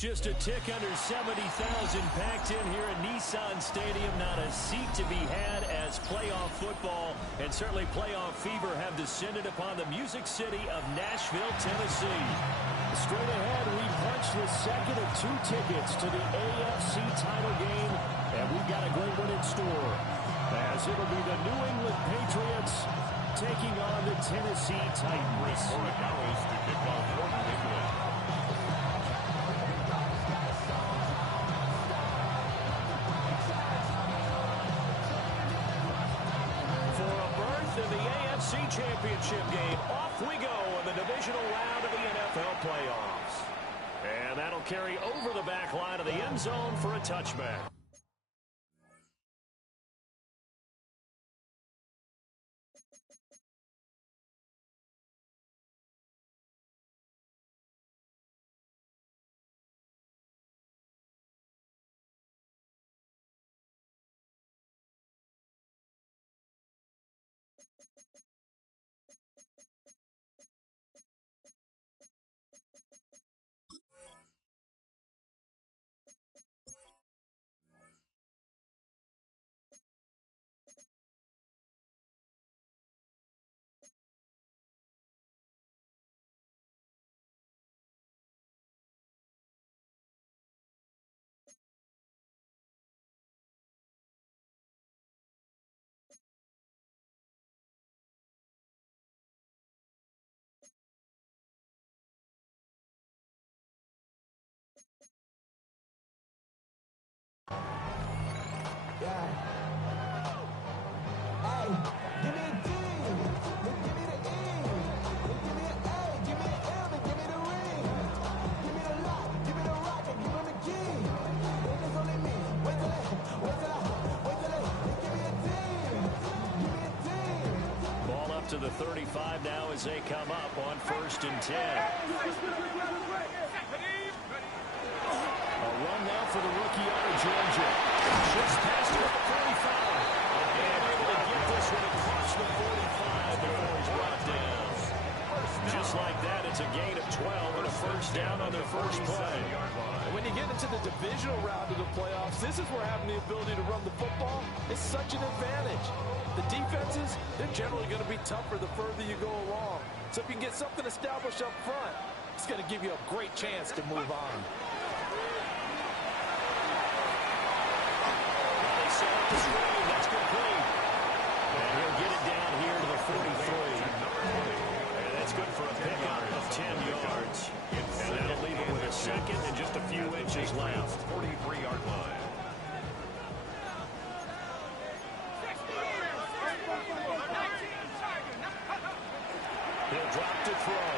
Just a tick under 70,000 packed in here at Nissan Stadium. Not a seat to be had as playoff football and certainly playoff fever have descended upon the Music City of Nashville, Tennessee. Straight ahead, we punch the second of 2 tickets to the AFC title game, and we've got a great one in store, as it'll be the New England Patriots taking on the Tennessee Titans. For the Cowboys to kick off for New England. In the AFC Championship game, off we go in the divisional round of the NFL playoffs. And that'll carry over the back line of the end zone for a touchback. To the 35 now as they come up on 1st and 10. A run now for the rookie out of Georgia. Just past it at the 45. And able to get this one across the 45 before he's brought down. Just like that, it's a gain of 12 and a first down on their first play. When you get into the divisional round of the playoffs, this is where having the ability to run the football is such an advantage. The defenses, they're generally going to be tougher the further you go along. So if you can get something established up front, it's going to give you a great chance to move on. They set up the screen. That's complete. And he'll get it down here to the 43. And that's good for a pickup of 10 yards. And that'll leave it with a second and just a few inches left. 43-yard line. He'll drop to throw.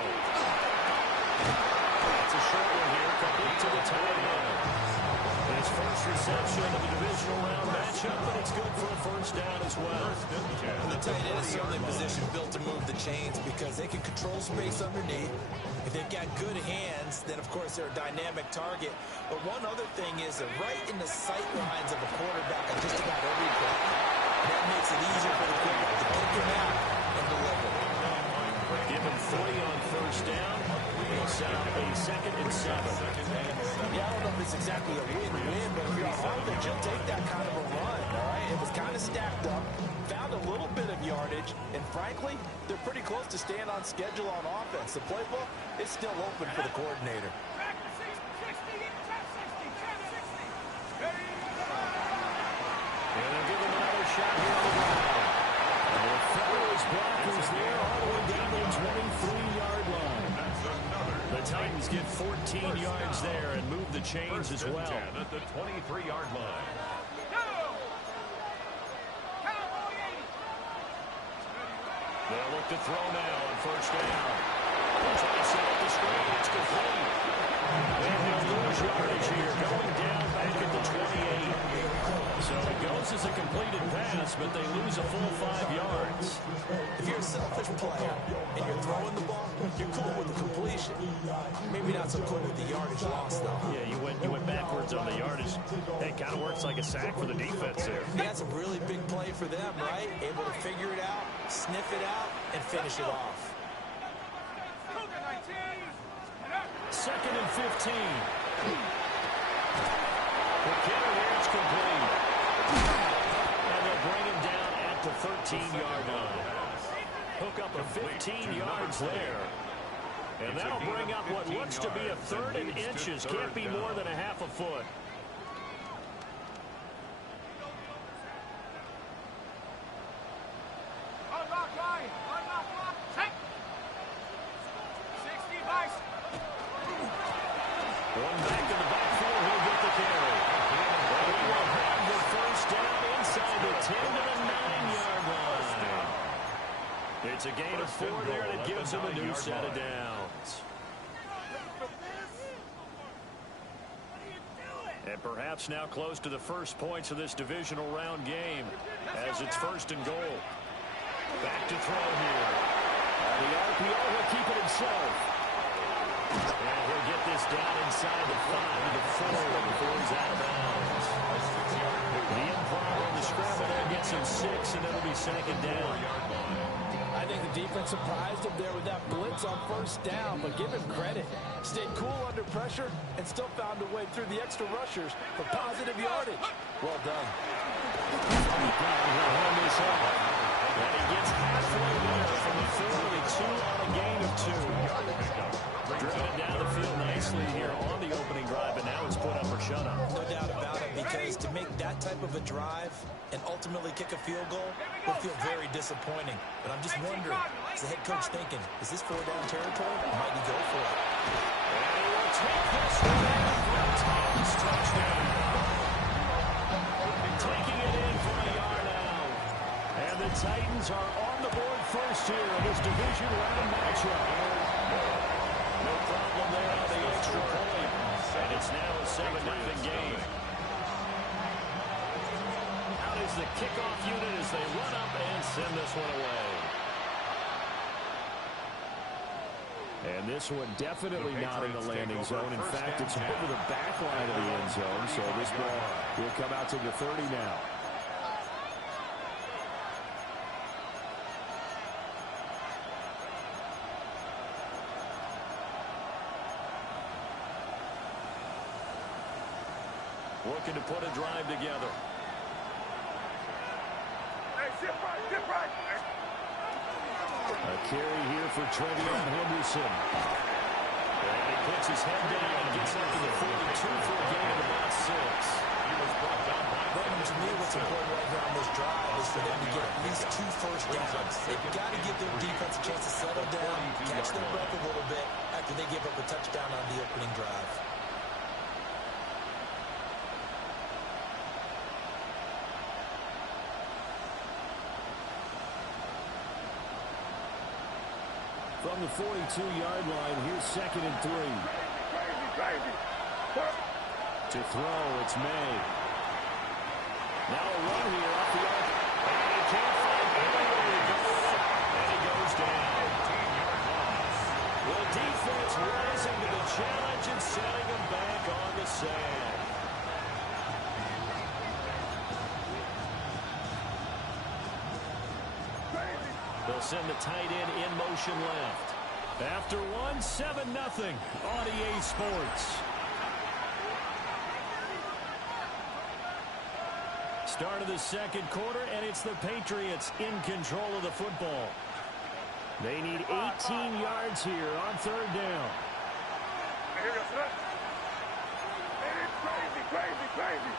That's a short one here, complete to the tight end. His first reception of the divisional round matchup, but it's good for a first down as well. The tight end is certainly a position built to move the chains because they can control space underneath. If they've got good hands, then of course they're a dynamic target. But one other thing is they're right in the sight lines of a quarterback on just about every play. That makes it easier for the quarterback to pick him out and deliver. Give him 3 on first down. He'll set up a 2nd and 7. Yeah, I don't know if it's exactly a win-win, but if you're a offense, you'll take that kind of a run, all right? It was kind of stacked up, found a little bit of yardage, and frankly, they're pretty close to staying on schedule on offense. The playbook is still open for the coordinator. And they'll give him another shot here on the ground. And the Federals blockers there all the way down to the 23-yard line. The Titans get 14 yards there and move the chains as well. 10 at the 23-yard line. They'll look to throw now on first down. They'll try to set up the screen. It's complete. And they'll lose yardage here, going down back at the 28. So it goes as a completed pass, but they lose a full 5 yards. If you're a selfish player and you're throwing the ball, you're cool with the completion. Maybe not so cool with the yardage loss, though. Yeah, you went backwards on the yardage. It kind of works like a sack for the defense there. Yeah, that's a really big play for them, right? Able to figure it out, sniff it out, and finish it off. 2nd and 15. The carry here is complete. And they'll bring him down at the 13-yard line. Hook up a 15 yards there. And that'll bring up what looks to be a third and inches. Can't be more than a half a foot. One back in the backfield, he'll get the carry. And he will have the first down inside the 10 to the 9-yard line. It's a gain of 4 there, and it gives him a new set of downs. And perhaps now close to the first points of this divisional round game as it's 1st and goal. Back to throw here. The RPO will keep it himself. And he'll get this down inside the 5 to the 4 before he's out of bounds. The improv on the scramble there gets him 6, and it'll be 2nd down. I think the defense surprised him there with that blitz on 1st down, but give him credit. Stayed cool under pressure and still found a way through the extra rushers for positive yardage. Well done. He'll hand this off. And he gets halfway there from the 42 on a gain of 2. Driven it down the field nicely here on the opening drive, and now it's put up or shut up. No doubt about it, because to make that type of a drive and ultimately kick a field goal would feel very disappointing. But I'm just wondering, is the head coach thinking, is this 4-down territory? Or might he go for it? And he will take this one for a Titans touchdown. Taking it in for a yard out. And the Titans are on the board first here in this division round matchup. No problem there on the extra point. And it's now a 7-0 game. Out is the kickoff unit as they run up and send this one away. And this one definitely not in the landing zone. In fact, it's over the back line of the end zone. So this ball will come out to the 30 now. Looking to put a drive together. A carry here for Trevion Henderson. And he puts his head down and gets up to the 42 for a gain of about 6. Brandon, to me, what's important right here on this drive is for them to get at least 2 first downs. They've got to give their defense a chance to settle down, catch their breath a little bit after they give up a touchdown on the opening drive. From the 42-yard line, here's 2nd and 3. To throw, it's May. Now a run here off the arc. And he can't find anywhere to go. And he goes down. The defense rising to the challenge and setting him back on the sand. They'll send the tight end in motion left. After one, 7-0 on EA Sports. Start of the 2nd quarter, and it's the Patriots in control of the football. They need 18 yards here on 3rd down. Crazy.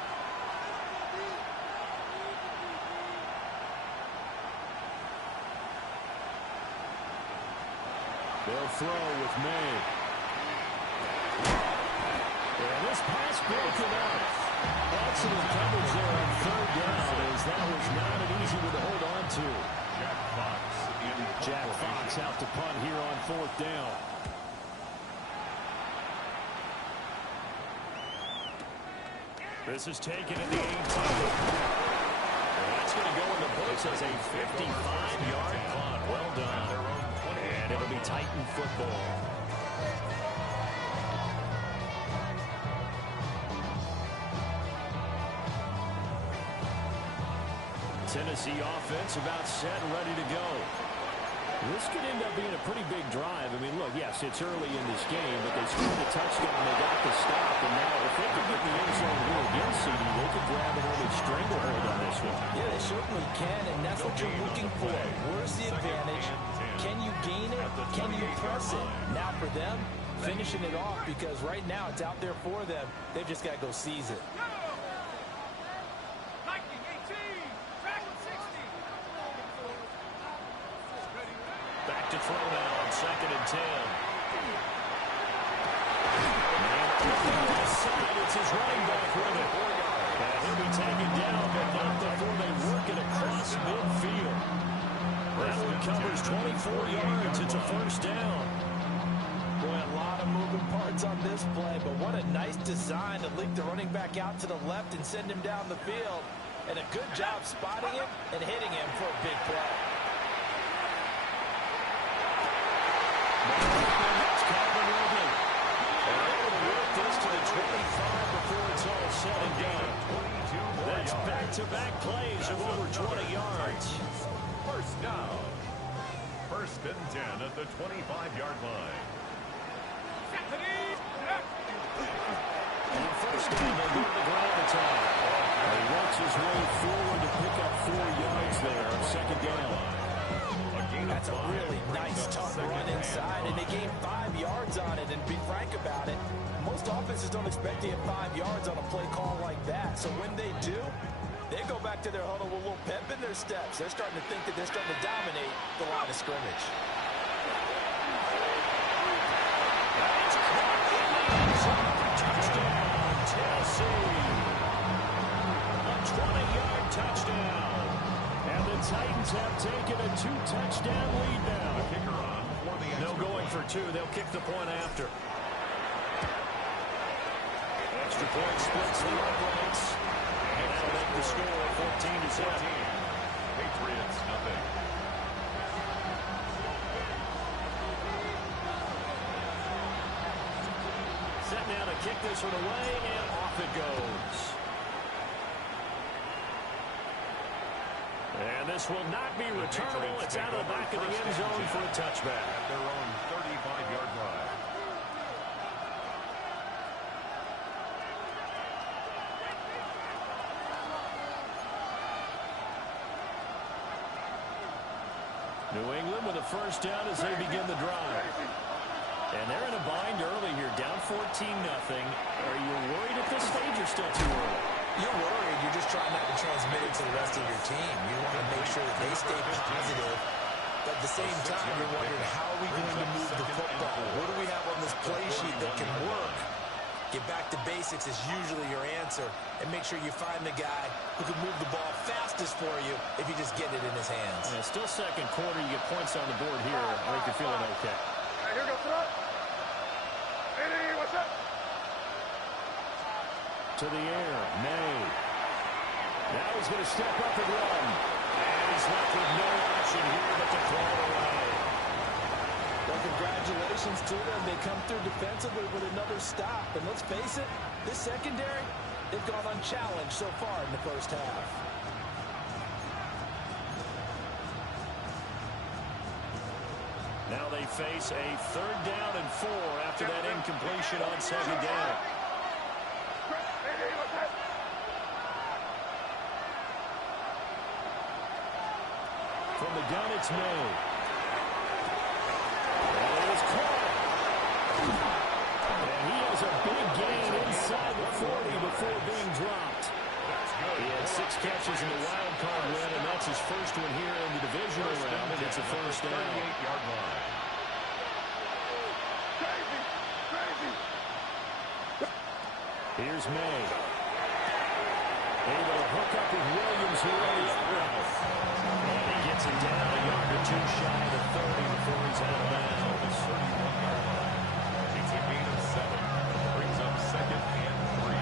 They'll throw with May. And this pass broken up. Excellent coverage there on 3rd down, as that was not an easy one to hold on to. Jack Fox out to punt here on 4th down. This is taken at the 18. And that's going to go in the books as a 55-yard punt. Well done. And it'll be Titan football. Tennessee offense about set and ready to go. This could end up being a pretty big drive. I mean, look, yes, it's early in this game, but they scored the touchdown, they got the stop, and now if they can get the end zone here again, CD, they could grab an early stranglehold on this one. Yeah, they certainly can, and that's what you're looking for. Where's the advantage? Can you gain it? Can you press it? Now for them, finishing it off, because right now it's out there for them. They've just got to go seize it. Back to throw now on 2nd and 10. It's his running back with it. And he'll be taken down, but not before they work it across midfield. That one covers 24 yards. It's a first down. Boy, a lot of moving parts on this play, but what a nice design to leak the running back out to the left and send him down the field. And a good job spotting him and hitting him for a big play. That's Calvin Ridley. And able to work this to the 25 before it's all said and done. That's back-to-back plays of over 20 yards. First down. 1st and 10 at the 25-yard line. And first down, they'll go to the ground attack. He works his way forward to pick up 4 yards there on 2nd down. That's a really nice, tough run inside, and they gained 5 yards on it. And be frank about it, most offenses don't expect to get 5 yards on a play call like that. So when they do, they go back to their huddle with a little pep in their steps. They're starting to think that they're starting to dominate the line of scrimmage. Touchdown, Tennessee. A 20-yard touchdown. And the Titans have taken a 2-touchdown lead now. Kicker on for the No going for 2. They'll kick the point after. Extra point splits the uprights. And that'll make the score 14-7. Patriots, nothing. Set now to kick this one away, and off it goes. And this will not be returnable. It's out of the back of the end zone for a touchback. At their own 35-yard line. New England with a first down as they begin the drive. And they're in a bind early here, down 14-0. Are you worried at this stage or still too early? You're worried. You're just trying not to transmit it to the rest of your team. You want to make sure that they stay positive. But at the same time, you're wondering, how are we going to move the football? What do we have on this play sheet that can work? Get back to basics is usually your answer. And make sure you find the guy who can move the ball fastest for you if you just get it in his hands. Yeah, still second quarter. You get points on the board here. I think you're feeling okay. Here we go, front. Hey, what's up? To the air, May. Now he's going to step up and run. And he's left with no option here but to throw it away. Well, congratulations to them. They come through defensively with another stop. And let's face it, this secondary, they've gone unchallenged so far in the first half. Now they face a 3rd down and 4 after that incompletion on 2nd down. From the gun, it's May. And it is caught. And he has a big gain inside the 40 before being dropped. He had 6 catches in the wild card win, and that's his first one here in the divisional round, and it's a first down. 38-yard line. Here's May. Able to hook up with Williams here on the upright. And he gets it down a yard or 2 shy of the 30 before he's out of bounds. 31-yard line. It's a gain of 7. Brings up 2nd and 3.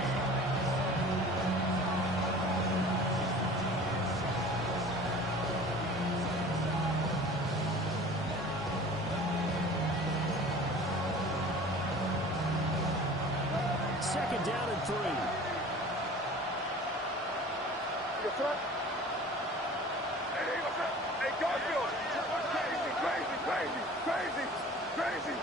Second down and 3. Your front. Hey, what's up? Hey, Garfield. Crazy, crazy, crazy, crazy.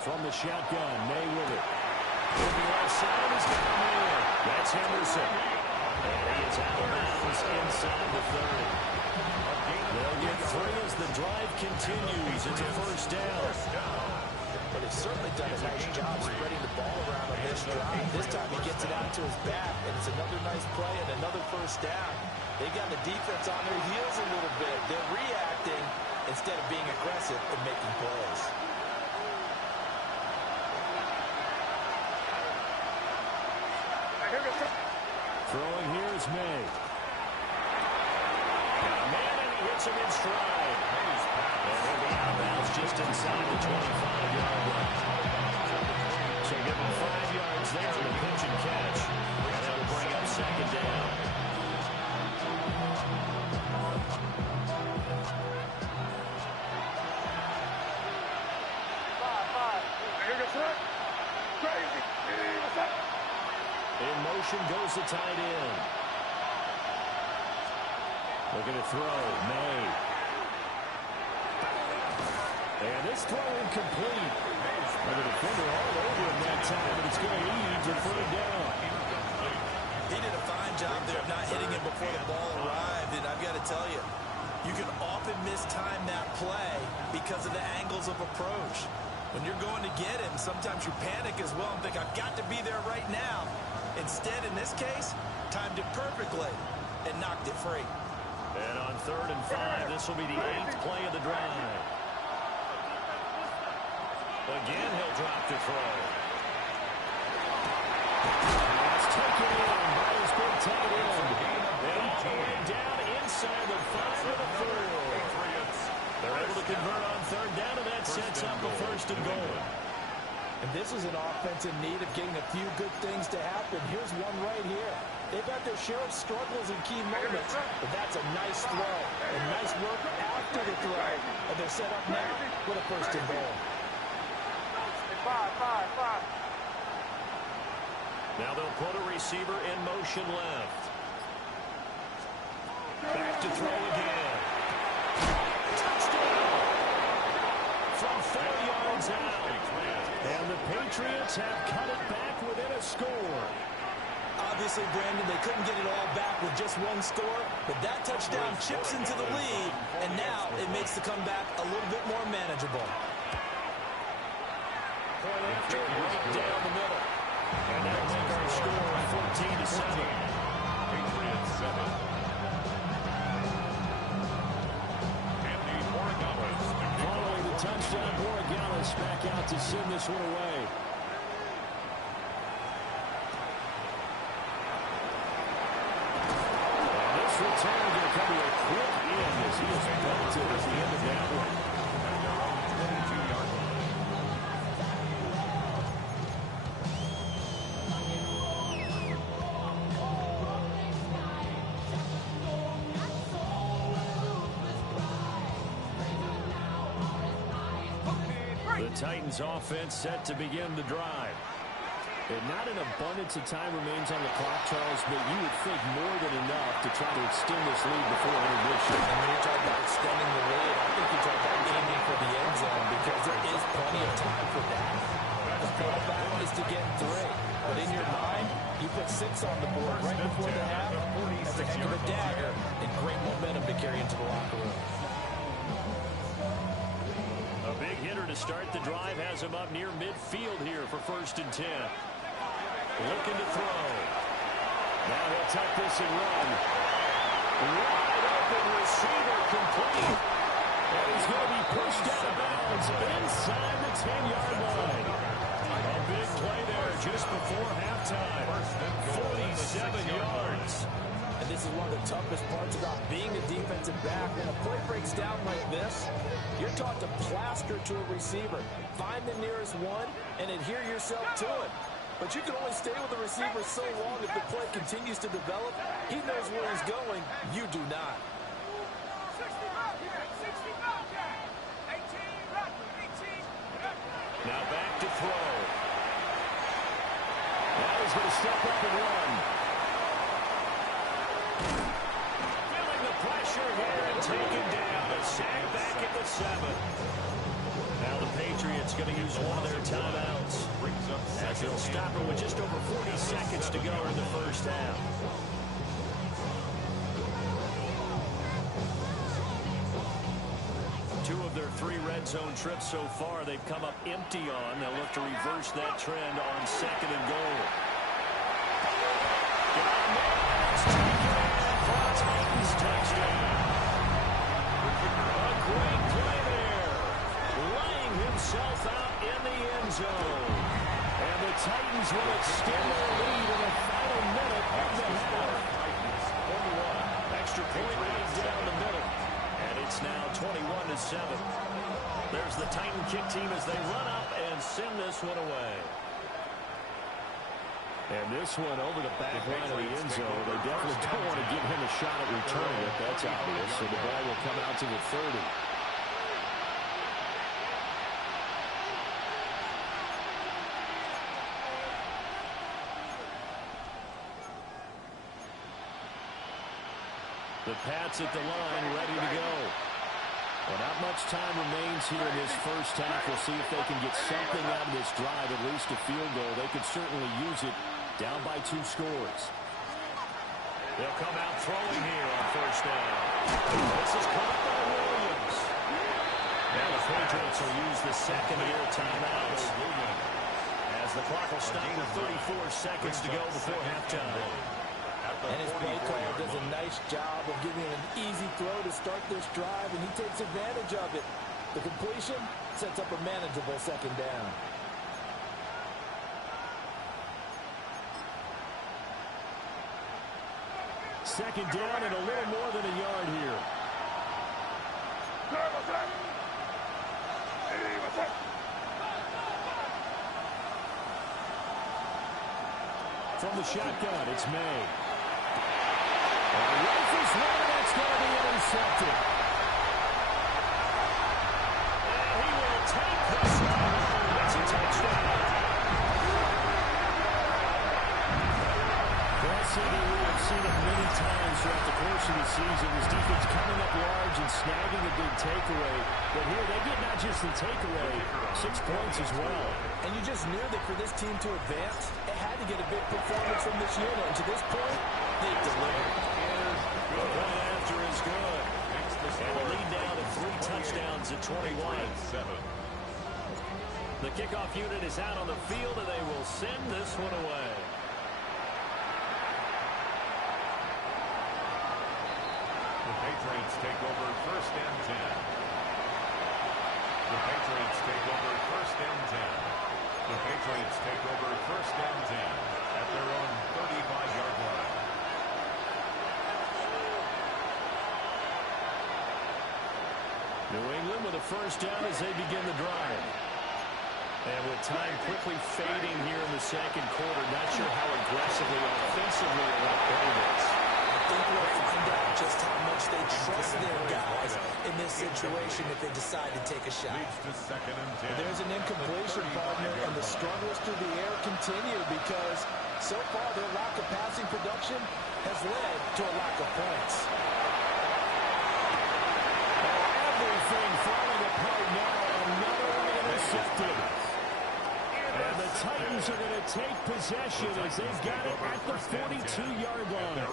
From the shotgun, May with it. To the left side is going to May. That's Henderson. And he is out of bounds inside the 30. They'll get 3 as the drive continues. It's a first down. But he's certainly done a nice job spreading the ball around on this drive. This time he gets it out to his back, and it's another nice play and another first down. They've got the defense on their heels a little bit. They're reacting instead of being aggressive and making plays. Throwing here is May. Got a man, and he hits him in stride. And he'll be out of bounds just inside the 25-yard line. So give him 5 yards there for the pitch and catch. And that'll bring up second down. In motion goes the tight end. Looking to throw, May. And this throw incomplete. And the defender all over him that time, and it's going to lead to third down. He did a fine job there of not hitting him before the ball arrived, and I've got to tell you, you can often mistime that play because of the angles of approach. When you're going to get him, sometimes you panic as well and think, I've got to be there right now. Instead, in this case, timed it perfectly and knocked it free. And on 3rd and 5, this will be the 8th play of the drive. Again, he'll drop to throw. It's taken in by his big tight end. And all the way down inside the 5 of the 4. They're able to convert on 3rd down, and that sets up a 1st and goal. And this is an offense in need of getting a few good things to happen. Here's one right here. They've got their share of struggles in key moments, but that's a nice throw. And nice work after the throw. And they're set up now with a 1st and goal. Now they'll put a receiver in motion left. Back to throw again. Touchdown! From 4 yards out. And the Patriots have cut it back within a score. Obviously, Brandon, they couldn't get it all back with just one score, but that touchdown chips into the lead, and now it makes the comeback a little bit more manageable. Point after, right down the middle. And that'll make our score 14-7. Patriots 7. Following the touchdown, Borregales back out to send this one away. And this return going to come to a quick end as he is belted at the end of that one. Titans offense set to begin the drive. And not an abundance of time remains on the clock, Charles, but you would think more than enough to try to extend this lead before intermission. And when you talk about extending the lead, I think you talk about aiming for the end zone because there is plenty of time for that. The fallback is to get 3. But in your mind, you put 6 on the board right before the half. That's a heck of a dagger and great momentum to carry into the locker room. A big hitter to start the drive has him up near midfield here for 1st and 10. Looking to throw. Now he'll tuck this and run. Wide open receiver complete. And he's going to be pushed out of bounds inside the 10-yard line. A big play there just before halftime. 47 yards. And this is one of the toughest parts about being a defensive back. When a play breaks down like this, you're taught to plaster to a receiver. Find the nearest one and adhere yourself to it. But you can only stay with the receiver so long if the play continues to develop. He knows where he's going. You do not. Now back to throw. Now he's going to step up and run. Feeling the pressure. pressure here and taken down. A sack back at the 7. Now the Patriots going to use one of their timeouts as they'll stop it with just over 40 seconds to go in the first half. Two of their 3 red zone trips so far they've come up empty on. They'll look to reverse that trend on 2nd and goal. Titans touchdown. A great play there. Laying himself out in the end zone. And the Titans will extend their lead in the final minute of the half. 21. Extra point right down the middle. And it's now 21-7. There's the Titan kick team as they run up and send this one away. And this one over the back line of the end zone. They definitely don't want to give him a shot at returning it. That's obvious. So the ball will come out to the 30. The Pats at the line, ready to go. Well, not much time remains here in this first half. We'll see if they can get something out of this drive, at least a field goal. They could certainly use it down by 2 scores. They'll come out throwing here on first down. This is caught by Williams. Now the Patriots will use the second of their timeouts as the clock will stop with 34 seconds to go before halftime. And his play caller does a nice job of giving an easy throw to start this drive, and he takes advantage of it. The completion sets up a manageable second down. Second down and a little more than a yard here. From the shotgun, it's May. And rifles one, that's going to be intercepted. And he will take this one. That's a touchdown. Well, Cindy, we have seen it many times throughout the course of the season. This defense coming up large and snagging a big takeaway. But here, they get not just the takeaway, 6 points as well. And you just knew that for this team to advance, it had to get a big performance from this unit. And to this point, they've delivered. The point after is good. And a lead down to 3 touchdowns at 21. The kickoff unit is out on the field, and they will send this one away. The Patriots take over 1st and 10. The Patriots take over 1st and 10. The Patriots take over 1st and 10 at their own 35-yard line. New England with a first down as they begin the drive. And with time quickly fading here in the second quarter, not sure how aggressively, offensively they want to play this. I think we'll find out just how much they trust their guys in this situation if they decide to take a shot. There's an incompletion, partner, and the struggles through the air continue because so far their lack of passing production has led to a lack of points. Everything falling apart now. Another one intercepted. And the Titans are going to take possession as they've got it at the 42-yard line.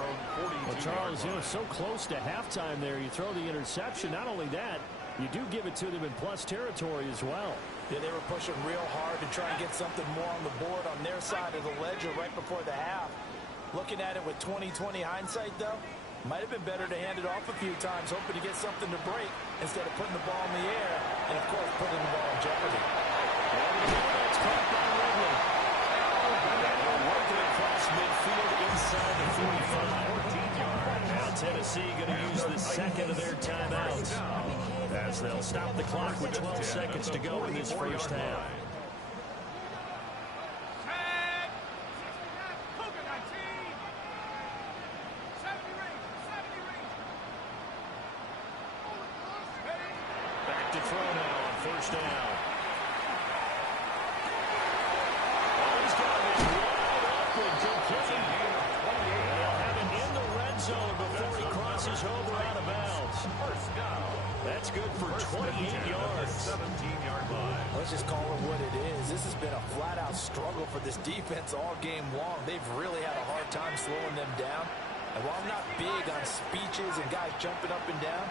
Well, Charles, so close to halftime there. You throw the interception. Not only that, you do give it to them in plus territory as well. Yeah, they were pushing real hard to try and get something more on the board on their side of the ledger right before the half. Looking at it with 20/20 hindsight, though, might have been better to hand it off a few times, hoping to get something to break instead of putting the ball in the air and, of course, putting the ball in jeopardy. It's caught by Ridley. And they'll work it across midfield inside the 45. Now Tennessee going to use the second of their timeouts as they'll stop the clock with 12 seconds to go in this first half. Back to throw now on first down. Oh, he's got it wide open, complete. They'll have it in the red zone before he crosses over out of bounds. First down. That's good for 28 yards. 17-yard line. Let's just call it what it is. This has been a flat-out struggle for this defense all game long. They've really had a hard time slowing them down. And while I'm not big on speeches and guys jumping up and down,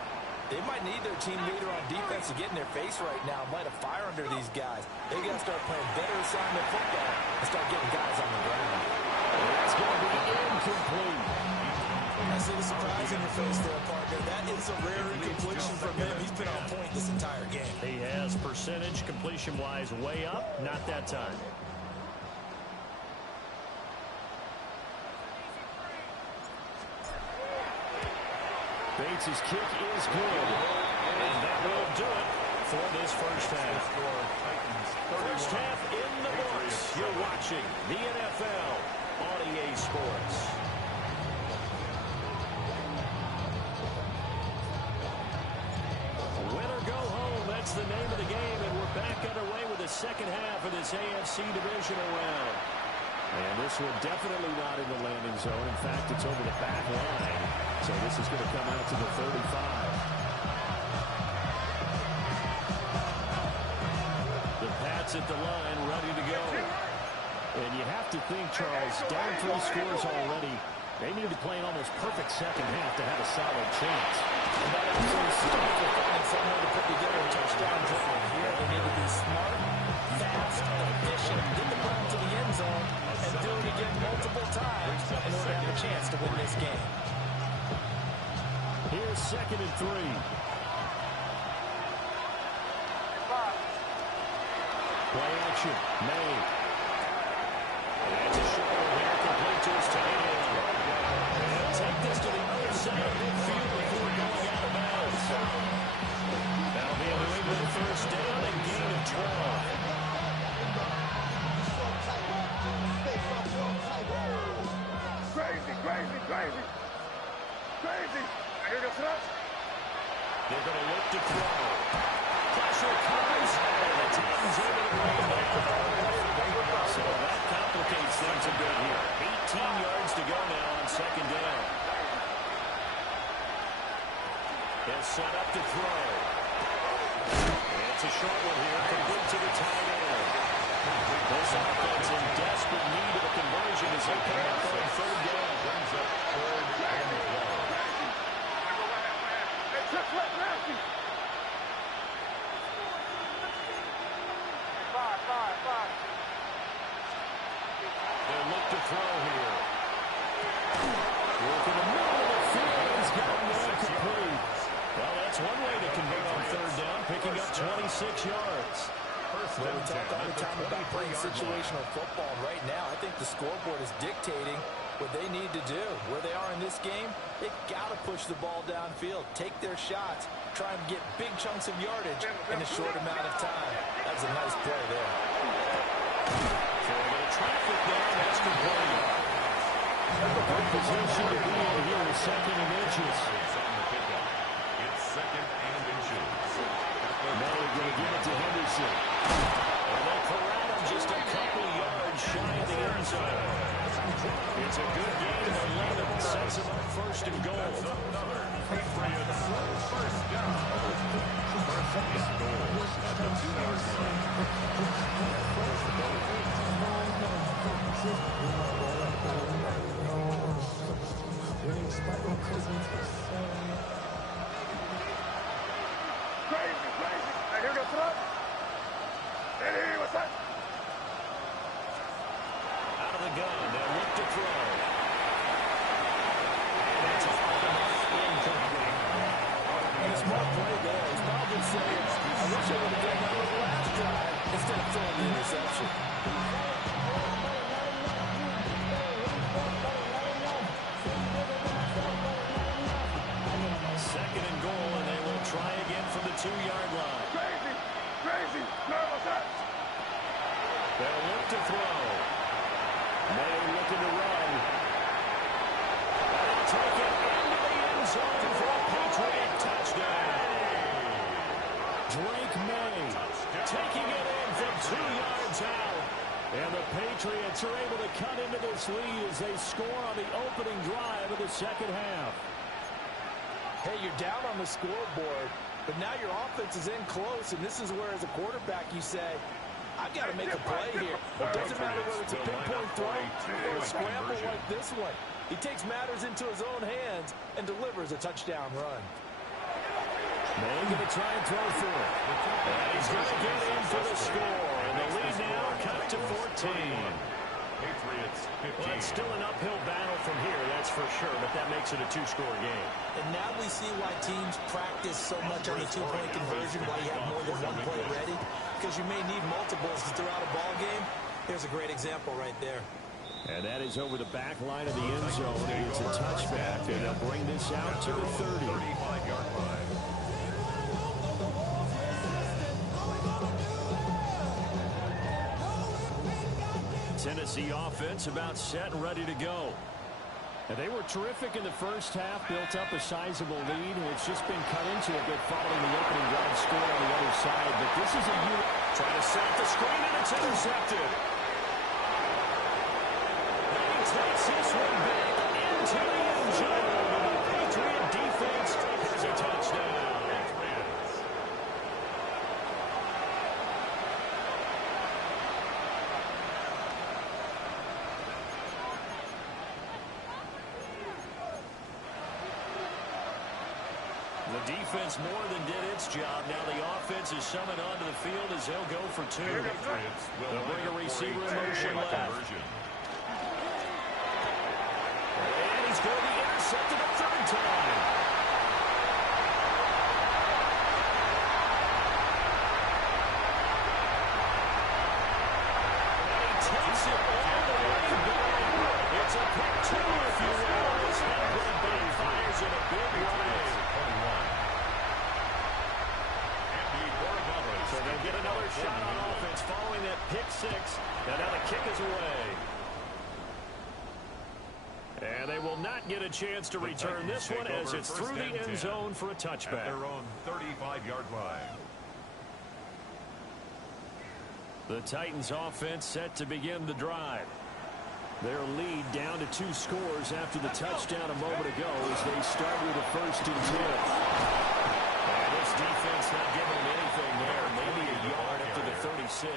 they might need their team leader on defense to get in their face right now and light a fire under these guys. They got to start playing better assignment football and start getting guys on the ground. That's going to be incomplete. I see the surprise in your face there, partner. That is a rare incompletion from him. He's been on point this entire game. He has percentage completion-wise way up. Not that time. Bates' kick is good. And that will do it for this first half. First half in the books. You're watching the NFL on EA Sports. Win or go home, that's the name of the game, and we're back underway with the second half of this AFC divisional round. And this one definitely not in the landing zone. In fact, it's over the back line. So this is going to come out to the 35. The Pats at the line, ready to go. And you have to think, Charles, down 3 scores already. They need to play an almost perfect second half to have a solid chance. And that absolutely starts with finding some way to put together a touchdown drive. Here, they need to be smart, fast, efficient, get the ball to the end zone, and do it again multiple times in order to have a chance to win this game. Here's 2nd and 3. Play action. May. That's a short one here. Complete to his tight end. He'll take this to the other side of midfield before going out of bounds. That'll be a New England first down and gain of 12. Crazy. I hear the thrust. They're going to look to throw. Pressure comes, and the Titans able to bring it back. So that complicates things a bit here. 18 yards to go now on 2nd down. They're set up to throw. It's a short one here, complete to the tight end. This offense in desperate need of a conversion as they come up on 3rd down. Brings up 3rd and 12. They'll look to throw here. Working the middle of the field. He's got one complete. Well, that's one way to convert on 3rd down, picking up 26 yards. Well, we talk all the time about playing situational football. Right now, I think the scoreboard is dictating what they need to do. Where they are in this game, they've got to push the ball downfield, take their shots, try and get big chunks of yardage in a short amount of time. That's a nice play there. So a little traffic there, and that's complete. Good position to be in here with 2nd and inches. It's 2nd and inches. Now they're going to give it to Henderson. And they'll corral him just a couple yards shy of the end zone. It's a good game of 11. Sets him up 1st and goal. Another Patriots first down. First and goal at the 2-yard Crazy. I hear the thrust. Hey, what's that? Out of the gun, they'll look to throw. And it's off the mark, incomplete. And a smart play there. He's probably saying, I wish I would have done that with the last drive instead of throwing the interception. Second and goal, and they will try again from the 2-yard line. Crazy. No, what's that? They'll look to throw. May looking to run. And they'll take it into the end zone for a Patriot touchdown. Drake May taking it in from 2 yards out. And the Patriots are able to cut into this lead as they score on the opening drive of the second half. Hey, you're down on the scoreboard, but now your offense is in close, and this is where, as a quarterback, you say, I've got to make a play here. It doesn't matter whether it's a pinpoint throw or a scramble like this one. He takes matters into his own hands and delivers a touchdown run. May going to try and throw for it. And he's going to get in for the score. And the lead now cut to 14. Patriots 15. Well, it's still an uphill battle from here, that's for sure, but that makes it a two-score game. And now we see why teams practice so much on the two-point conversion, why you have more than one play ready, because you may need multiples throughout a ball game. Here's a great example right there. And that is over the back line of the end zone. It's a touchback, and they'll bring this out to the 30. 35-yard line. Tennessee offense about set and ready to go. And they were terrific in the first half, built up a sizable lead. It's just been cut into a bit following the opening drive score on the other side. But this is a unit trying to set the screen, and it's intercepted. He takes this one back into the end zone. The Patriot defense has a touchdown. The defense more than did its job. Now the offense is summoned onto the field as they'll go for two. They'll bring a receiver in motion left. And he's going to be intercepted a third time. And he takes it all the way back. It's a pick two, if you will. As Henry fires in a big way. So they'll get another shot on offense following that pick six. And now the kick is away. And they will not get a chance to return this one as it's through the end zone for a touchback. At their own 35-yard line. The Titans offense set to begin the drive. Their lead down to 2 scores after the touchdown a moment ago as they start with a 1st and 10. And this defense not giving them anything there. Maybe a yard up to the 36.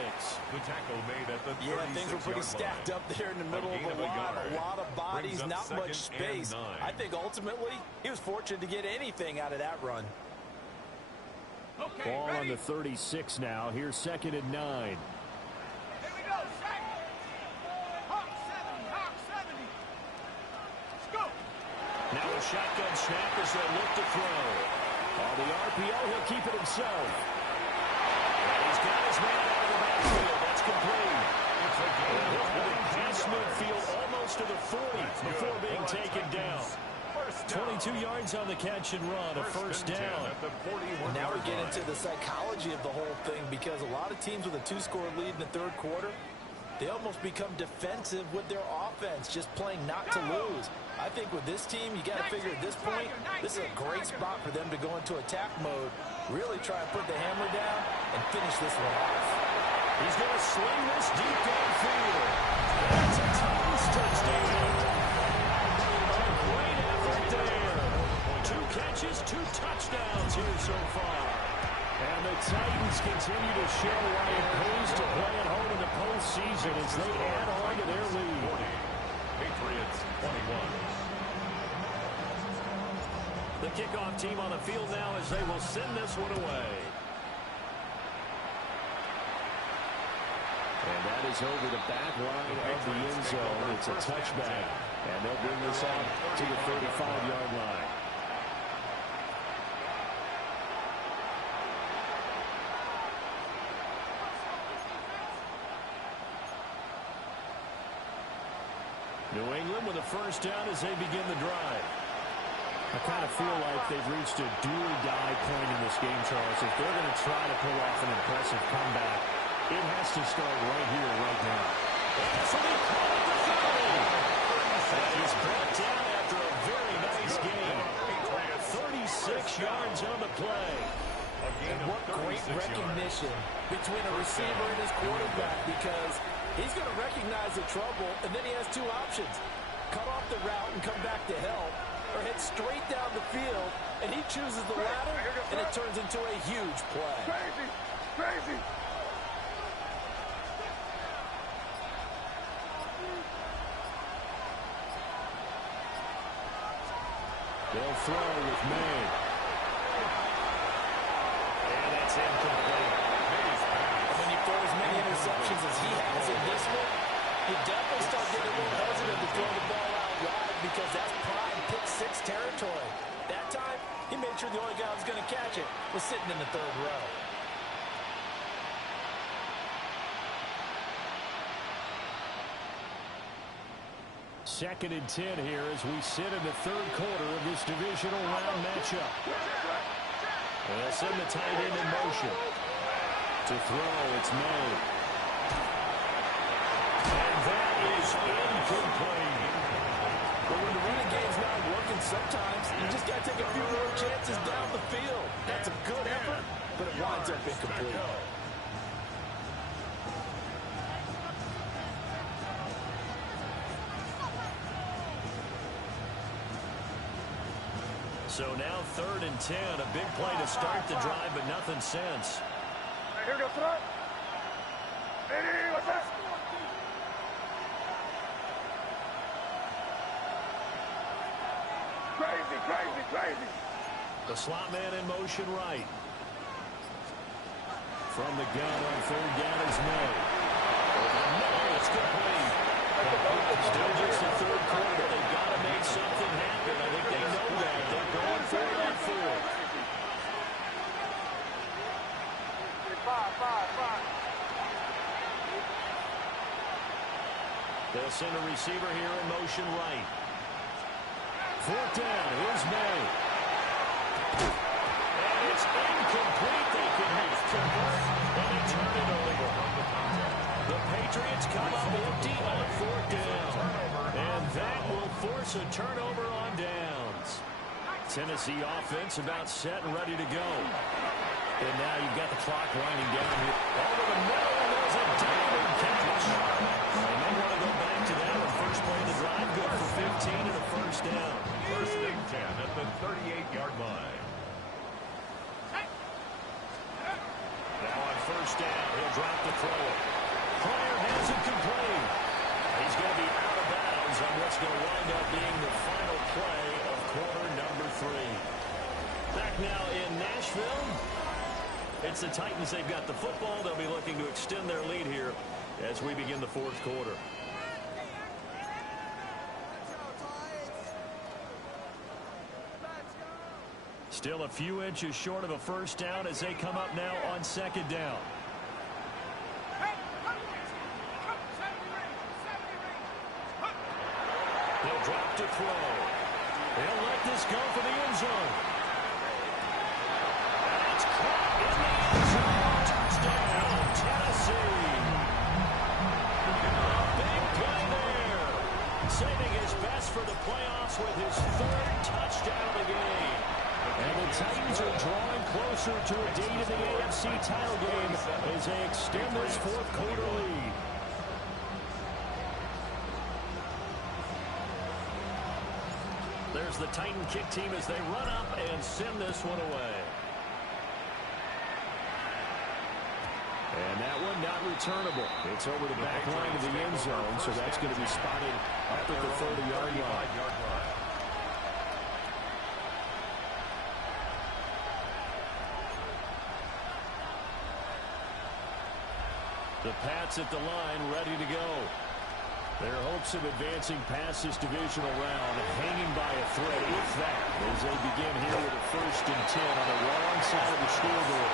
The tackle made at the 36-yard line. Yeah, things were pretty stacked up there in the middle of the line. A lot of bodies, not much space. I think ultimately he was fortunate to get anything out of that run. Ball on the 36 now. Here's 2nd and 9. Now a shotgun snap as they look to throw. On the RPO, he'll keep it himself. And he's got his man out of the backfield. That's complete. He'll have it past midfield almost to the 40 before being taken down. 22 yards on the catch and run, a 1st down. And now we get into the psychology of the whole thing, because a lot of teams with a 2-score lead in the 3rd quarter, they almost become defensive with their offense, just playing not to lose. I think with this team, you got to figure at this point, this is a great spot for them to go into attack mode, really try and put the hammer down and finish this one off. He's going to sling this deep downfield. That's a Titans touchdown. A great effort there. 2 catches, 2 touchdowns here so far. And the Titans continue to show why it pays to play at home in the postseason as they add on to their lead. Patriots 21. The kickoff team on the field now as they will send this one away. And that is over the back line of the end zone. It's a touchback. And they'll bring this out to the 35-yard line. New England with a 1st down as they begin the drive. I kind of feel like they've reached a do-or-die point in this game, Charles. If they're going to try to pull off an impressive comeback, it has to start right here, right now. And so they call it the foul. And he's brought down after a very nice game. 36 yards on the play. And what great recognition between a receiver and his quarterback, because he's going to recognize the trouble, and then he has 2 options. Cut off the route and come back to help, or head straight down the field and he chooses the latter, and it turns into a huge play. Crazy, crazy. They'll throw with May. And that's incomplete. When you throw as many interceptions as he has in this one, you definitely start getting a little hesitant to throw the ball out wide because that's prime pick-6 territory. That time, he made sure the only guy who was going to catch it was sitting in the third row. Second and 10 here as we sit in the third quarter of this divisional round matchup. They'll send the tight end in motion. To throw, it's May. And that is incomplete. But when the running game's not working, sometimes you just got to take a few more chances down the field. That's a good effort, but it winds up incomplete. So now third and 10, a big play to start the drive, but nothing since. Here go front. Hey, what's that? Crazy, crazy, crazy. The slot man in motion right. From the gun on third down is May. No, it's complete. Still just the third quarter, but they've got to make something happen. I think they know that. They're going for it on fourth. Five. They'll send a receiver here in motion right. Fourth down, here's May. And it's incomplete. They can convert, and they turn it over. The Patriots come up empty on fourth down. And that will force a turnover on downs. Tennessee offense about set and ready to go. And now you've got the clock winding down here. Over the middle, and there's a diving catch. And they want to go back to that one. First play of the drive, good for 15 and a first down. First and 10 at the 38-yard line. Now on first down, he'll drop the throw. Pryor has it complete. He's going to be out of bounds on what's going to wind up being the final play of quarter number 3. Back now in Nashville. It's the Titans. They've got the football. They'll be looking to extend their lead here as we begin the fourth quarter. Still a few inches short of a first down as they come up now on second down. They'll drop to throw. They'll let this go for the end zone. And it's caught in the end zone. Touchdown, Tennessee. A big play there. Saving his best for the playoffs with his third touchdown of the game. And the Titans are drawing closer to a date in the AFC title game as they extend this fourth quarter lead. There's the Titan kick team as they run up and send this one away. And that one not returnable. It's over the back line of the end zone, so that's going to be spotted up at the 30-yard line. The Pats at the line, ready to go. Their hopes of advancing past this divisional round hanging by a thread, if that, as they begin here with a first and 10 on the wrong side of the scoreboard.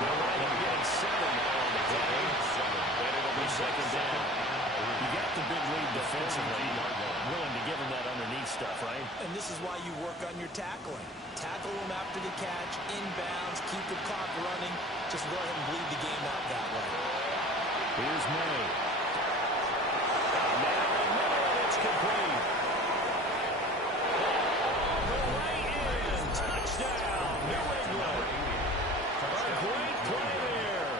They'll wind up getting 7 on the play, and it'll be second down. You got the big lead defensively, willing to give them that underneath stuff, right? And this is why you work on your tackling. Tackle them after the catch, inbounds, keep the clock running. Just go ahead and bleed the game out that way. Here's May. It's complete. The right end. Touchdown, New England. A great play there.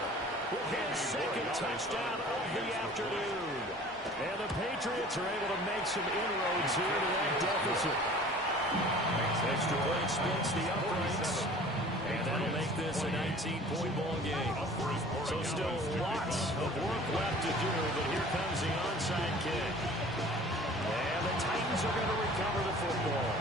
With his second touchdown of the afternoon. And the Patriots are able to make some inroads here to that deficit. Extra points spits the uprights. And that'll make this a 19-point ball game. So still lots of work left to do, but here comes the onside kick. And the Titans are going to recover the football.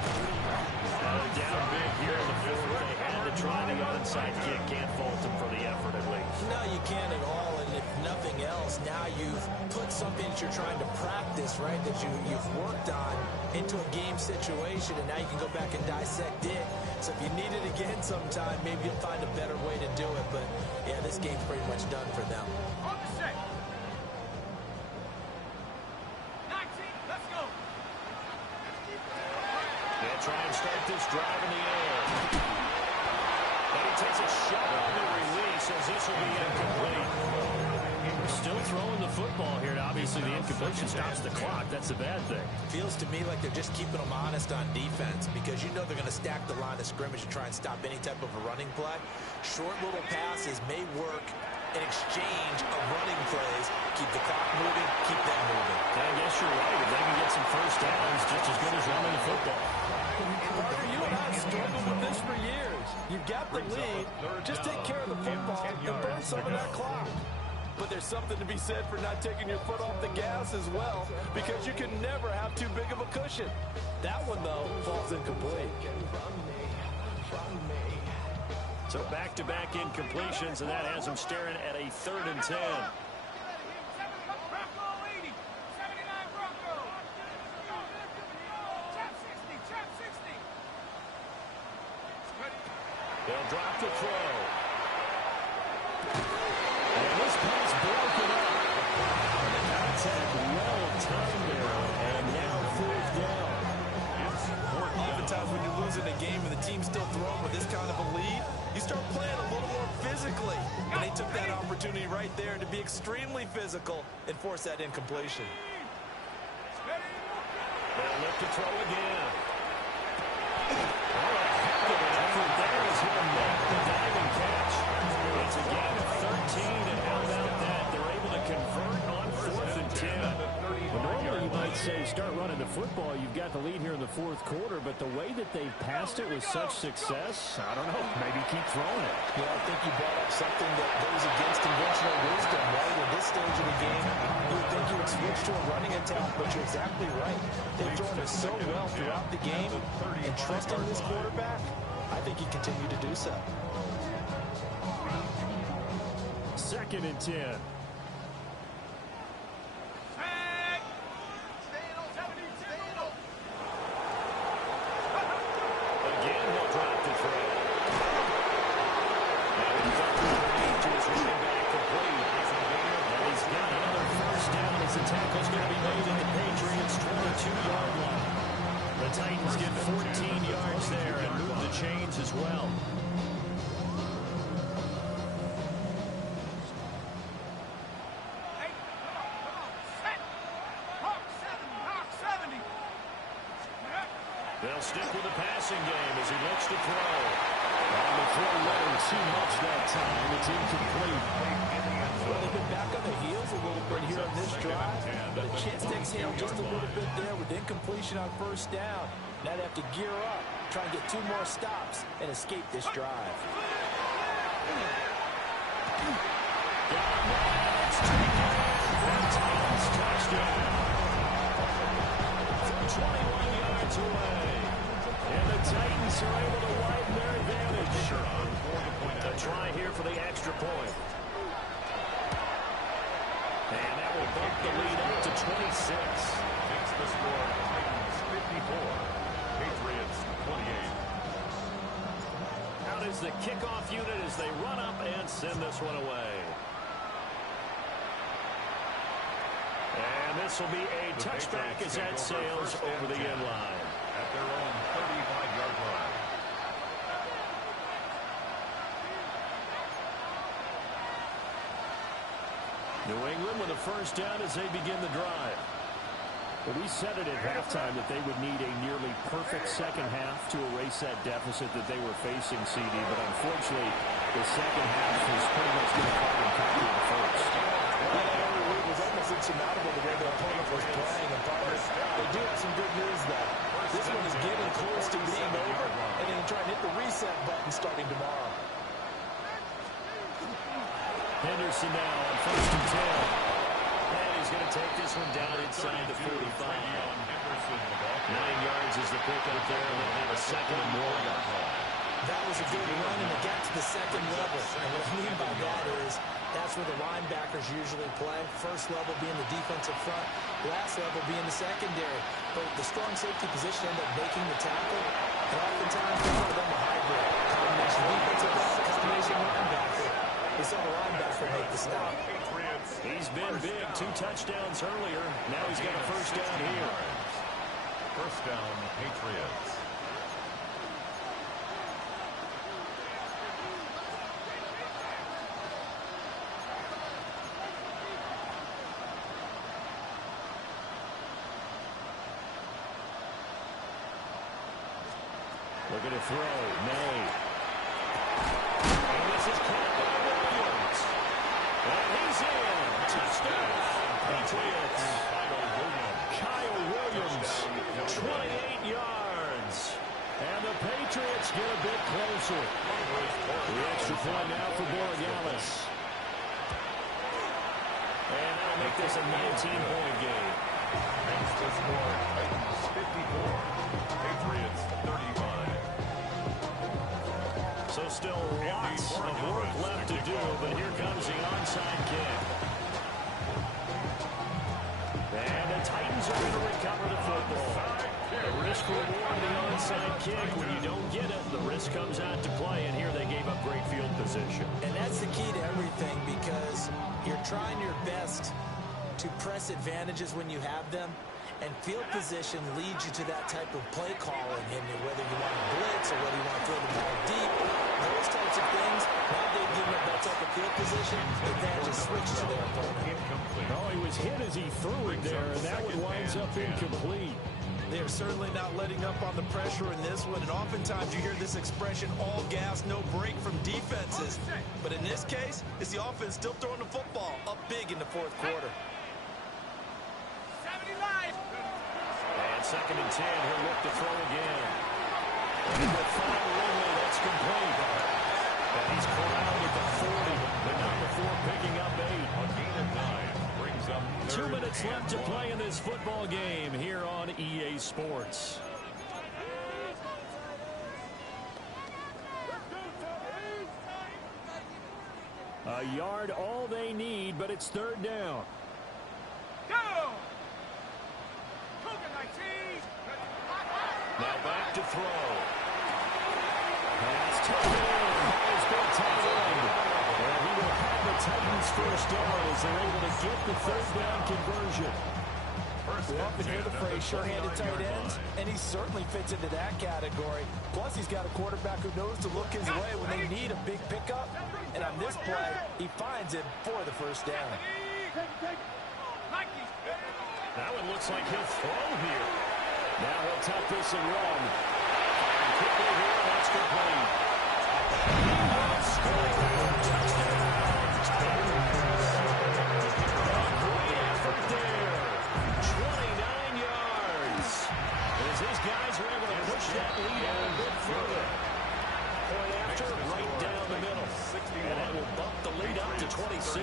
Down big here in the fourth. They had to try the onside kick. Can't fault them for the effort at least. No, you can't at all. And if nothing else, now you've put something that you're trying to practice, right, that you've worked on into a game situation, and now you can go back and dissect it. So if you need it again sometime, maybe you'll find a better way to do it. But, yeah, this game's pretty much done for them. On the set. 19, let's go. They'll try and start this drive in the air. And he takes a shot on the release as this will be incomplete. We're still throwing the football here. Obviously, the incompletion stops the clock. That's the bad thing. Feels to me like they're just keeping them honest on defense because you know they're going to stack the line of scrimmage and try and stop any type of a running play. Short little passes may work in exchange of running plays. Keep the clock moving, keep them moving. I guess you're right. If they can get some first downs, just as good as running the football. Parker, you and I have struggled with this for years. You've got the lead. Just take care of the football and burn some of that clock. But there's something to be said for not taking your foot off the gas as well, because you can never have too big of a cushion. That one, though, falls incomplete. So back-to-back incompletions, and that has them staring at a 3rd and 10. Bronco 80, 79 Bronco. Trap 60. They'll drop the throw. And this pass broken up. The contact well timed there, and now 4th down. Oftentimes when you're losing a game and the team's still throwing with this kind of a lead, you start playing a little more physically. And they took that opportunity right there to be extremely physical and force that incompletion. They'll look to throw again. Oh, a heck of an effort there as he'll make the diving catch. It's a gain of 13, and how about that? They're able to convert on 4th and 10. Well, normally you might say start running the football. You've got the lead here in the 4th quarter, but the way that they've passed it with such success, I don't know, maybe keep throwing it. Yeah, I think you brought up something that goes against conventional wisdom, right? At this stage of the game, you would think you would switch to a running attack, but you're exactly right. They've thrown it so well throughout the game, and trusting this quarterback, I think he continued to do so. 2nd and 10. Again, he'll drop the throw. Now he's up to his running back complete. And he's got another first down as the tackle's going to be made at the Patriots' 22-yard line. The Titans get 14 yards there and move the chains as well. They'll stick with the passing game as he looks to throw. And the throw wasn't too much that time. It's incomplete. Well, they've been back on their heels a little bit here on this drive, but a chance to exhale just a little bit there with incompletion on 1st down. Now they have to gear up, try and get 2 more stops, and escape this drive. It's taken for the Titans touchdown. From 21 yards away. And the Titans are able to widen their advantage. A try here for the extra point. And that will bump the lead up to 26. Makes the score Titans 54, Patriots 28. Out is the kickoff unit as they run up and send this one away. And this will be a touchback as that sails over the end line. At their own 35-yard line. New England with a first down as they begin the drive. Well, we said it at halftime that they would need a nearly perfect second half to erase that deficit that they were facing, CD, but unfortunately, the second half was pretty much going to carbon copy of the first. It was almost insurmountable the way their opponent was playing. And Parker, they do have some good news, though. This one is getting close to being over, and they can try and reset button starting tomorrow. Henderson now on 1st and 10. And he's going to take this one down inside the 45. 9 yards is the pickup there, and they'll have a 2nd and 1. That was a good run, and it got to the 2nd level. And what I mean by that is that's where the linebackers usually play. First level being the defensive front, last level being the secondary. But the strong safety position ended up making the tackle, and oftentimes we call them a hybrid. Combination defensive back, combination linebacker. We saw the linebacker make the stop. He's been big, 2 touchdowns earlier. Now he's got a 1st down here. 1st down, Patriots. Looking to throw. May. And this is caught by Williams. And he's in. Touchdown. Patriots. Kyle Williams. 28 yards. And the Patriots get a bit closer. The extra point now for Borregales. And that'll make this a 19-point game. Next to score, Titans 54. Patriots 35. So still lots of work left to do, but here comes the onside kick. And the Titans are going to recover the football. The risk reward the onside kick. When you don't get it, the risk comes out to play, and here they gave up great field position. And that's the key to everything, because you're trying your best to press advantages when you have them. And field position leads you to that type of play calling, and whether you want to blitz or whether you want to throw the ball deep, those types of things. Now they've given up that type of field position, the advantage is switched to their opponent. Oh, he was hit as he threw it there, and that one winds up incomplete. They're certainly not letting up on the pressure in this one, and oftentimes you hear this expression, all gas, no break from defenses. But in this case, it's the offense still throwing the football up big in the 4th quarter. And 2nd and 10, he'll look to throw again. And with 5 Ridley, that's complete. And he's corralled at the 40. The number 4 picking up 8. A gain of 9 brings up 2 minutes left to play in this football game here on EA Sports. A yard all they need, but it's 3rd down. Go! Now back to throw. Pass taken in. It's been tight end. And he will have the Titans 1st down as they're able to get the 3rd down conversion. We often hear the phrase sure-handed tight ends, and he certainly fits into that category. Plus, he's got a quarterback who knows to look his way when they need a big pickup. And on this play, he finds it for the 1st down. That one looks like he'll throw here. Now he'll tuck this and run. And quickly here, that's complete. He will score. Touchdown. A great effort there. 29 yards. As his guys are able to push that lead out a bit further. Point after, right down the middle. And that will bump the lead up to 26.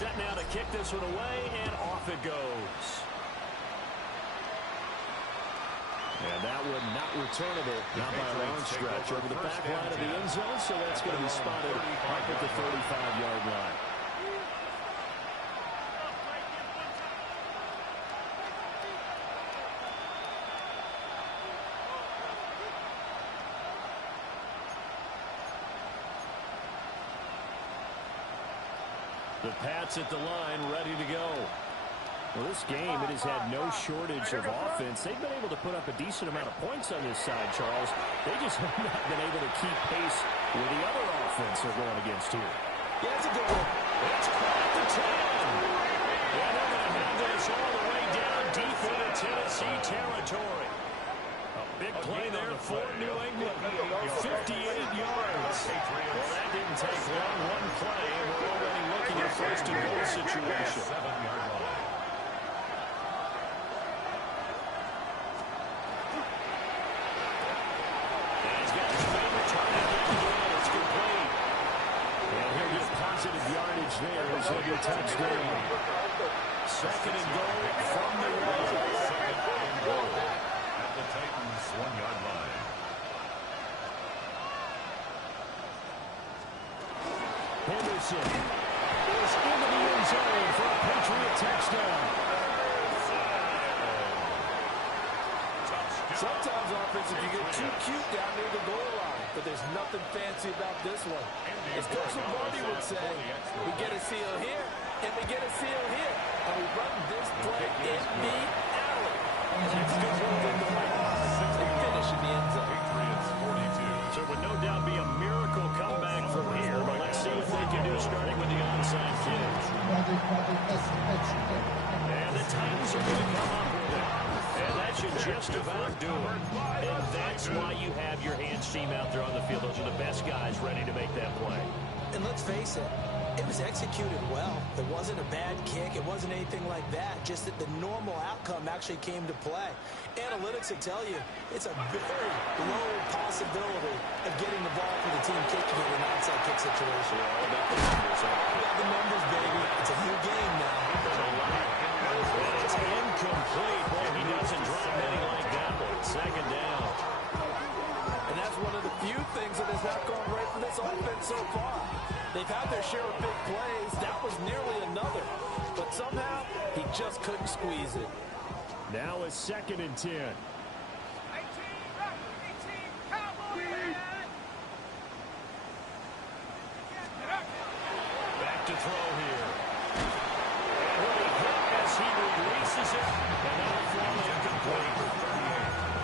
Set now to kick this one away, and off it goes. And that one not returnable, not by a long stretch, over the back line of the end zone, so that's going to be spotted up at the 35-yard line. The Pats at the line, ready to go. Well, this game, it has had no shortage of offense. They've been able to put up a decent amount of points on this side, Charles. They just have not been able to keep pace with the other offense they're going against here. Yeah, that's a good one. It's caught at the 10. And they're going to have this all the way down deep into Tennessee territory. A big play there for New England. 58 yards. Well, that didn't take long. One play, and we're already looking at 1st and goal situation. 7-yard line. And he's got positive yardage there as he'll be touchdown. Second and goal from the one. Second and goal at the Titans' 1-yard line. Henderson is into the end zone for a Patriot touchdown. Sometimes offense, you get too cute down near the goal line, but there's nothing fancy about this one. As Coach Lombardi would say, we get a seal here, and we get a seal here, and we run this play in the alley. And that's good move in the right and finish in the end zone. Patriots 42. So it would no doubt be a miracle comeback from here, but let's see what they can do starting with the onside kick. And the Titans are going to come up with it. And that should just about do it. And that's why you have your hands team out there on the field. Those are the best guys ready to make that play. And let's face it, it was executed well. It wasn't a bad kick. It wasn't anything like that. Just that the normal outcome actually came to play. Analytics will tell you it's a very low possibility of getting the ball for the team kicking it in an onside kick situation. All about the numbers, huh? We got the numbers, baby. It's a new game now. It's incomplete. Boy, he doesn't drop many like that one. Second down. And that's one of the few things that has not gone right for this offense so far. They've had their share of big plays. That was nearly another. But somehow, he just couldn't squeeze it. Now a 2nd and 10. Back to throw here. And what he hit as he releases it. And that'll fall incomplete.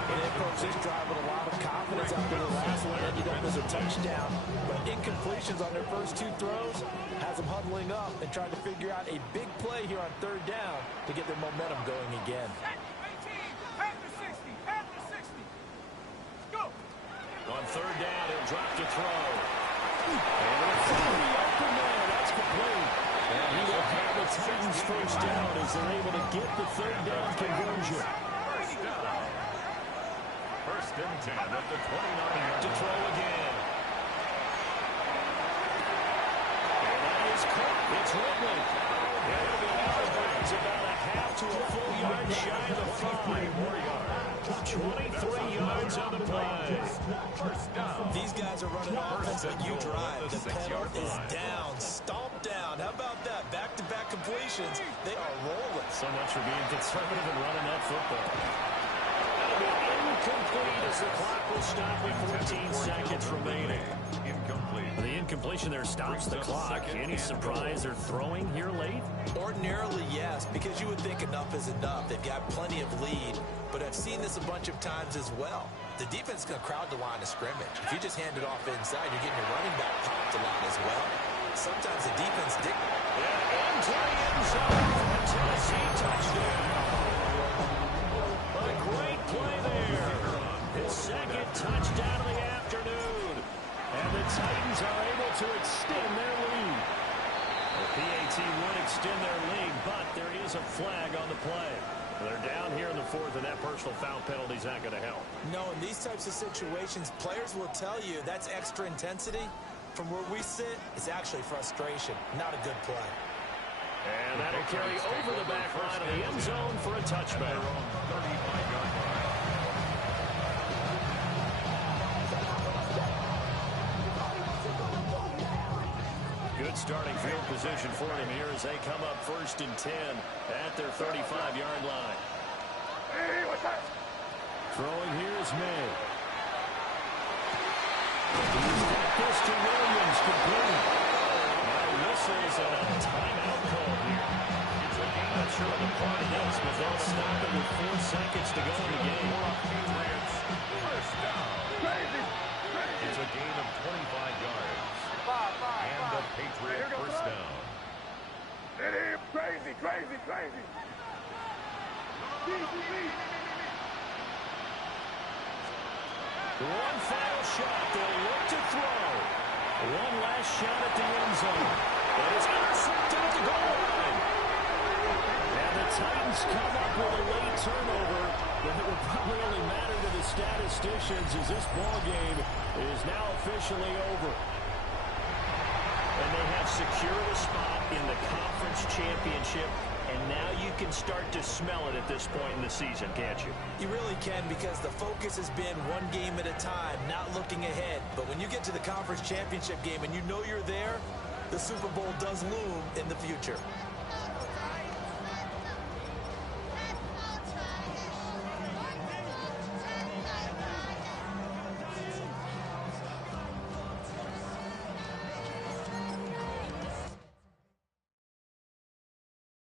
And they approached this drive with a lot of confidence after the last one ended up as a touchdown. But incompletions on their first two throws has them huddling up and trying to figure out a big play here on third down to get their momentum going again. On third down, he'll drop to throw. And it's the open man. That's complete. And he will have the Titans first down as they're able to get the third down conversion. First and 10 at the 29-yard To throw again. And that is caught. It's Ridley. And it'll be out of bounds about a half to a full yard shy of the 5. 23 yards on the play. These guys are running offense like you drive. The pedal is down, stomped down. How about that? Back-to-back completions. They are rolling. So much for being conservative and running that football. That'll be incomplete as the clock will stop with 14 seconds remaining. Incomplete. The incompletion there stops the clock. Any surprise they're throwing here late? Ordinarily, yes, because you would think enough is enough. They've got plenty of lead, but I've seen this a bunch of times as well. The defense is going to crowd the line of scrimmage. If you just hand it off inside, you're getting your running back popped a lot as well. Sometimes the defense Into the end zone for a Tennessee touchdown. A great play there. His second touchdown of the afternoon. And the Titans are able to extend their lead. The PAT would extend their lead, but there is a flag on the play. They're down here in the fourth, and that personal foul penalty is not going to help. No, in these types of situations, players will tell you that's extra intensity. From where we sit, it's actually frustration, not a good play. And that'll carry over the back line of the end zone for a touchback. 35-yard line. Good starting field position for him here as they come up 1st and 10 at their 35-yard line. Hey, what's that? Throwing here is May. He's got this to Williams, complete. Now whistles and a timeout call here. I'm not sure what the party is, but they'll stop it with 4 seconds to go in the game. First down. It's a gain of 25 yards. And the Patriot first down. Hit him. Crazy, crazy, crazy. One final shot. They'll look to throw. One last shot at the end zone. That is intercepted at the goal line. And the Titans come up with a late turnover that will probably only matter to the statisticians as this ball game is now officially over. And they have secured a spot in the conference championship, and now you can start to smell it at this point in the season, can't you? You really can, because the focus has been one game at a time, not looking ahead. But when you get to the conference championship game and you know you're there, the Super Bowl does loom in the future.